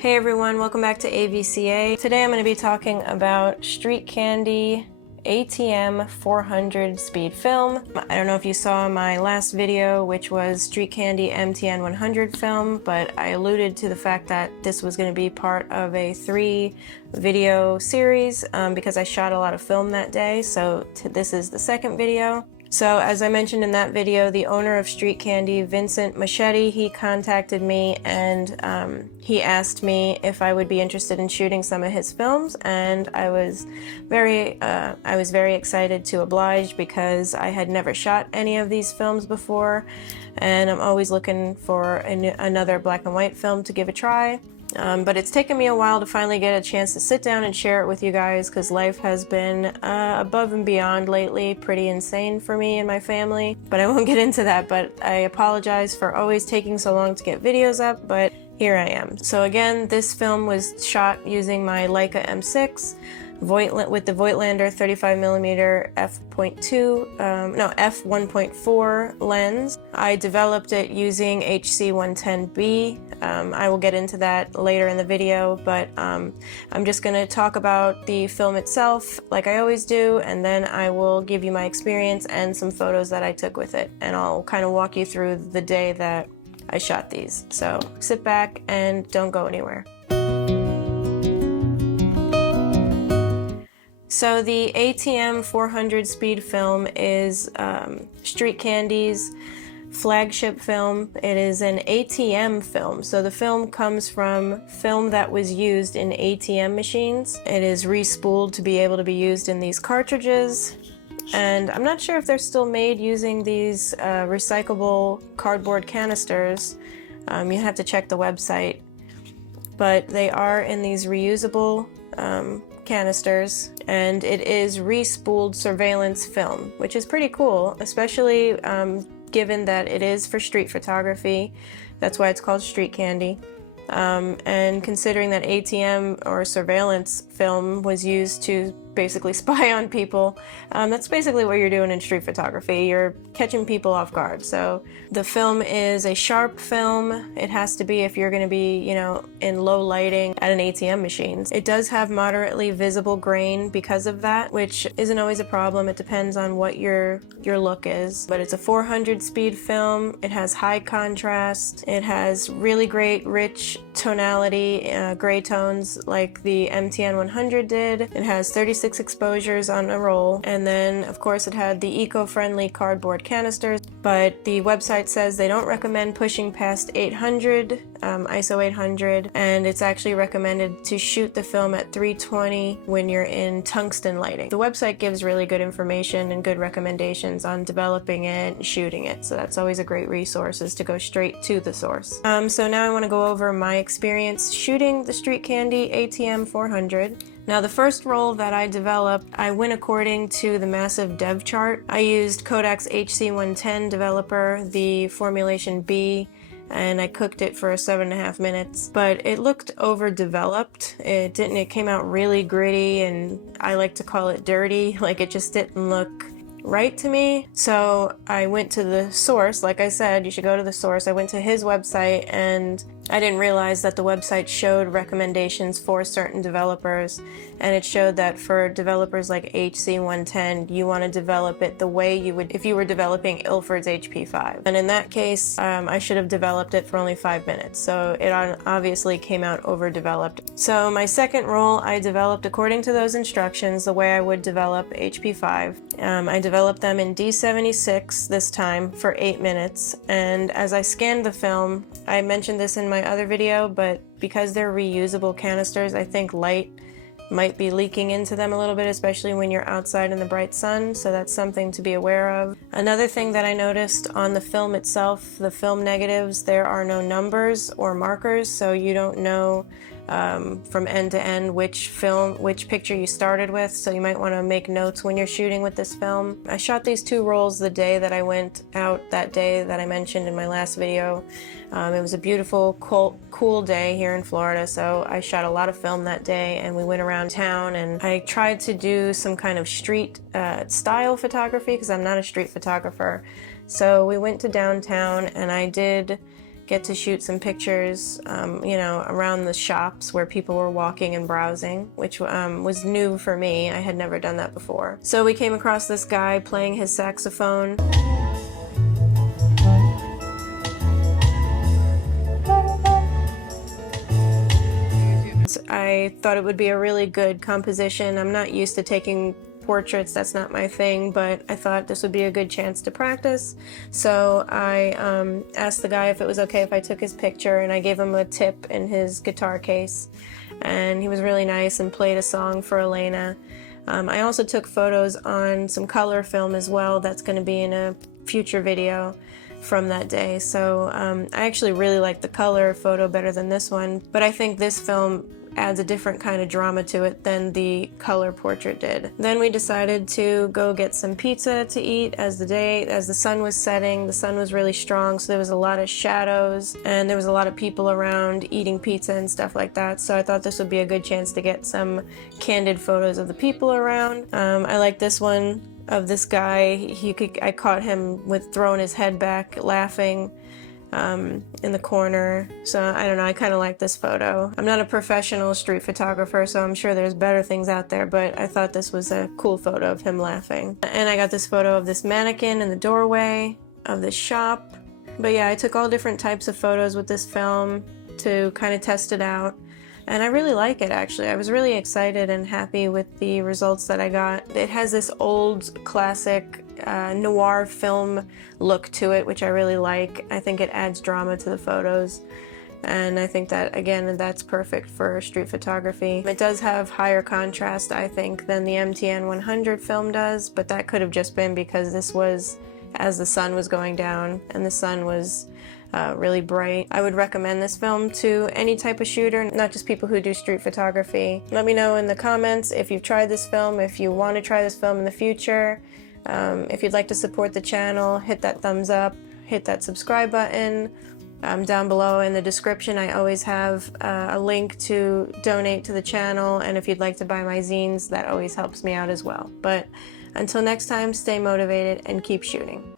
Hey everyone, welcome back to AVCA. Today I'm going to be talking about Street Candy ATM400 speed film. I don't know if you saw my last video, which was Street Candy MTN100 film, but I alluded to the fact that this was going to be part of a 3-video series because I shot a lot of film that day, so this is the second video. So as I mentioned in that video, the owner of Street Candy, Vincent Machete, he contacted me and he asked me if I would be interested in shooting some of his films, and I was very excited to oblige because I had never shot any of these films before, and I'm always looking for another black and white film to give a try. But it's taken me a while to finally get a chance to sit down and share it with you guys because life has been above and beyond lately, pretty insane for me and my family. But I won't get into that, but I apologize for always taking so long to get videos up, but here I am. So again, this film was shot using my Leica M6 with the Voigtlander 35mm f1.4 lens. I developed it using HC110B. I will get into that later in the video, but I'm just going to talk about the film itself like I always do, and then I will give you my experience and some photos that I took with it, and I'll kind of walk you through the day that I shot these. So sit back and don't go anywhere. So the ATM400 speed film is Street Candy's flagship film. It is an ATM film, so the film comes from film that was used in ATM machines. It is re-spooled to be able to be used in these cartridges, and I'm not sure if they're still made using these recyclable cardboard canisters. You have to check the website, but they are in these reusable canisters, and it is re-spooled surveillance film, which is pretty cool, especially given that it is for street photography. That's why it's called Street Candy. And considering that ATM or surveillance film was used to basically spy on people, that's basically what you're doing in street photography. You're catching people off guard. So the film is a sharp film. It has to be if you're going to be, you know, in low lighting at an ATM machine. It does have moderately visible grain because of that, which isn't always a problem. It depends on what your look is. But it's a 400 speed film. It has high contrast. It has really great rich tonality, gray tones like the MTN100 did. It has 36 exposures on a roll, and then of course it had the eco-friendly cardboard canisters, but the website says they don't recommend pushing past 800, ISO 800, and it's actually recommended to shoot the film at 320 when you're in tungsten lighting. The website gives really good information and good recommendations on developing it and shooting it, so that's always a great resource, is to go straight to the source. So now I want to go over my experience shooting the Street Candy ATM400. Now the first roll that I developed, I went according to the massive dev chart. I used Kodak's HC110 developer, the formulation B, and I cooked it for 7.5 minutes, but it looked overdeveloped. It came out really gritty, and I like to call it dirty. Like, it just didn't look right to me. So I went to the source. Like I said, you should go to the source. I went to his website, and I didn't realize that the website showed recommendations for certain developers, and it showed that for developers like HC110, you want to develop it the way you would if you were developing Ilford's HP5. And in that case, I should have developed it for only 5 minutes, so it obviously came out overdeveloped. So my second roll, I developed according to those instructions, the way I would develop HP5. I developed them in D76 this time for 8 minutes, and as I scanned the film, I mentioned this in my other video, but because they're reusable canisters, I think light might be leaking into them a little bit, especially when you're outside in the bright sun, so that's something to be aware of. Another thing that I noticed on the film itself, the film negatives, there are no numbers or markers, so you don't know from end to end which picture you started with, so you might want to make notes when you're shooting with this film. I shot these 2 rolls the day that I went out, that day that I mentioned in my last video. It was a beautiful, cool day here in Florida, so I shot a lot of film that day, and we went around town, and I tried to do some kind of street style photography because I'm not a street photographer. So we went to downtown, and I did get to shoot some pictures, you know, around the shops where people were walking and browsing, which was new for me. I had never done that before. So we came across this guy playing his saxophone. I thought it would be a really good composition. I'm not used to taking portraits, that's not my thing, but I thought this would be a good chance to practice. So I asked the guy if it was okay if I took his picture, and I gave him a tip in his guitar case. And he was really nice and played a song for Elena. I also took photos on some color film as well that's going to be in a future video from that day. So I actually really like the color photo better than this one, but I think this film adds a different kind of drama to it than the color portrait did. Then we decided to go get some pizza to eat as the sun was setting. The sun was really strong, so there was a lot of shadows and there was a lot of people around eating pizza and stuff like that. So I thought this would be a good chance to get some candid photos of the people around. I like this one of this guy. I caught him with throwing his head back, laughing in the corner. So I don't know, I kind of like this photo. I'm not a professional street photographer, so I'm sure there's better things out there, but I thought this was a cool photo of him laughing. And I got this photo of this mannequin in the doorway of this shop. But yeah, I took all different types of photos with this film to kind of test it out. And I really like it, actually. I was really excited and happy with the results that I got. It has this old classic noir film look to it, which I really like. I think it adds drama to the photos. And I think that, again, that's perfect for street photography. It does have higher contrast, I think, than the MTN100 film does, but that could have just been because this was as the sun was going down and the sun was really bright. I would recommend this film to any type of shooter, not just people who do street photography. Let me know in the comments if you've tried this film, if you want to try this film in the future. If you'd like to support the channel, hit that thumbs up, hit that subscribe button. Down below in the description I always have a link to donate to the channel, and if you'd like to buy my zines, that always helps me out as well. But until next time, stay motivated and keep shooting.